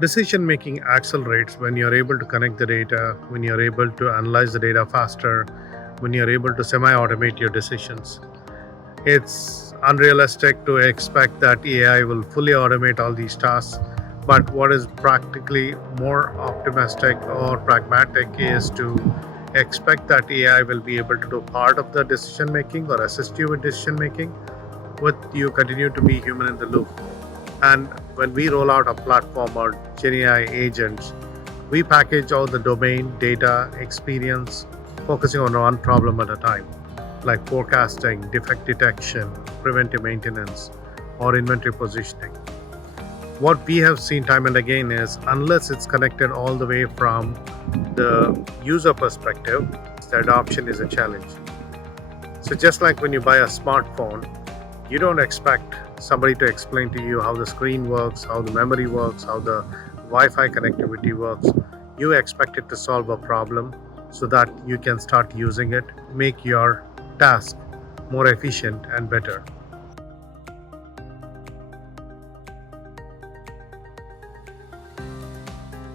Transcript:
Decision making accelerates when you're able to connect the data, when you're able to analyze the data faster, when you're able to semi automate your decisions. It's unrealistic to expect that AI will fully automate all these tasks. But what is practically more optimistic or pragmatic is to expect that AI will be able to do part of the decision making or assist you with decision making, with you continue to be human in the loop. And when we roll out a platform or GenAI agents, we package all the domain, data, experience, focusing on one problem at a time, like forecasting, defect detection, preventive maintenance, or inventory positioning. What we have seen time and again is unless it's connected all the way from the user perspective, the adoption is a challenge. So, just like when you buy a smartphone, you don't expect somebody to explain to you how the screen works, how the memory works, how the Wi Fi connectivity works. You expect it to solve a problem so that you can start using it, make your task more efficient and better.